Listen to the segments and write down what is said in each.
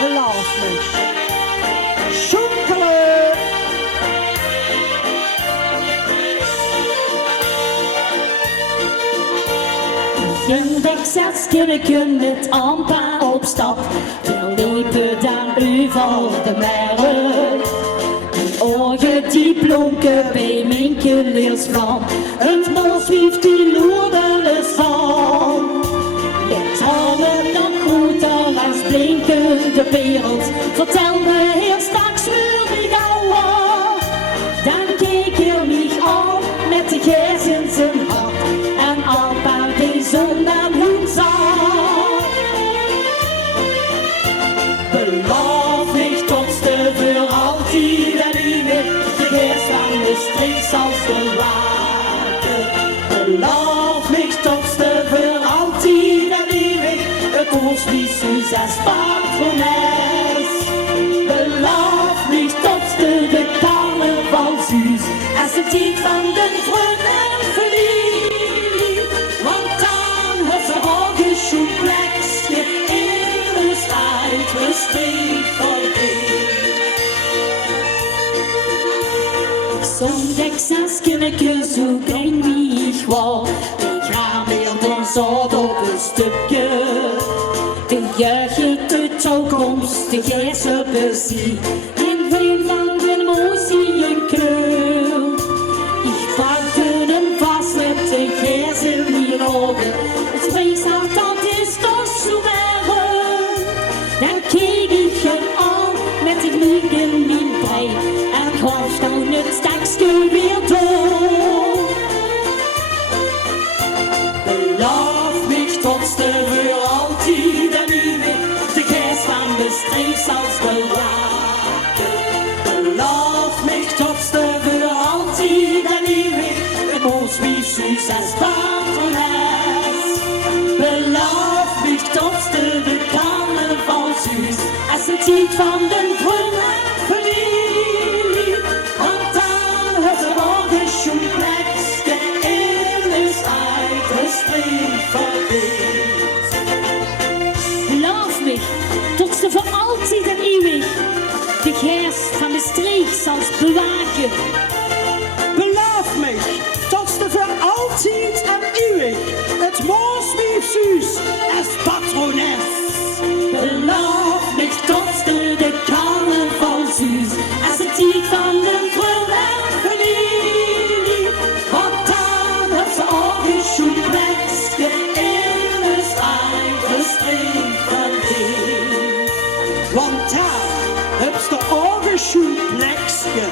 Beloof me. Schonkelen. Gindig zes kinderen met ampa op stap, we liepen dan over de meren. Die ogen die blonken bij mijn kindersvlam, het mos wieft die loerde eens van. Met handen nog groter als blinkende wereld, vertel me heel straks wil ik ouwe. Dan keek hij mich aan met de gers in zijn hart en ampa die zon aan hem zag. Beloof mich trotzdem für altijd en ewig, de gers van de streek zal bewaken. Beloof mich trotzdem für altijd en ewig, het ons wie süß als patrones. Beloof mich trotzdem de carnaval süß, als de tijd van den vrienden verliet. Want dan heeft ze ogen schon plekje in de strijd, we streek verdient. Zondags als kindje zo klein wie ik was, ik raam weer dan zat op een stukje. De jeugd, de toekomst, de geest bezie, in veel van de mooie kleur. Ik pakte hem vast met de geest in mijn ogen, het vreeshacht dat is toch zo erg. Dan keek ik hem aan met de knie in mijn brein en gaf dan het stekje weer door. Beloof mich trotzdem für altijd en ewig, de geest van de streek zal bewaken. Beloof mich trotzdem für altijd en ewig, het ons wie süß als patrones. Beloof mich trotzdem de carnaval süß, als de tijd van den vrienden verliet. Want dan heeft ze ogen schon plekje in de strijd, de streek verdient. Beloof mich, tot ze voor altijd en eeuwig de geest van de streek zal bewaken. Beloof mich, tot de voor altijd en eeuwig, het moos wie süß als patrones. Beloof mich trotzdem de carnaval süß, als de tijd van de vrienden verliet. Want dan heeft ze ogen schon plekje in de strijd, de streek verdient. Want daar heb je de ogen schon plekje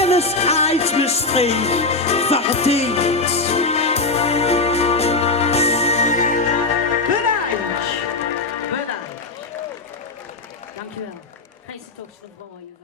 in het uitbestreek verdient. Bedankt. Dankjewel. Hij is toch zo mooi.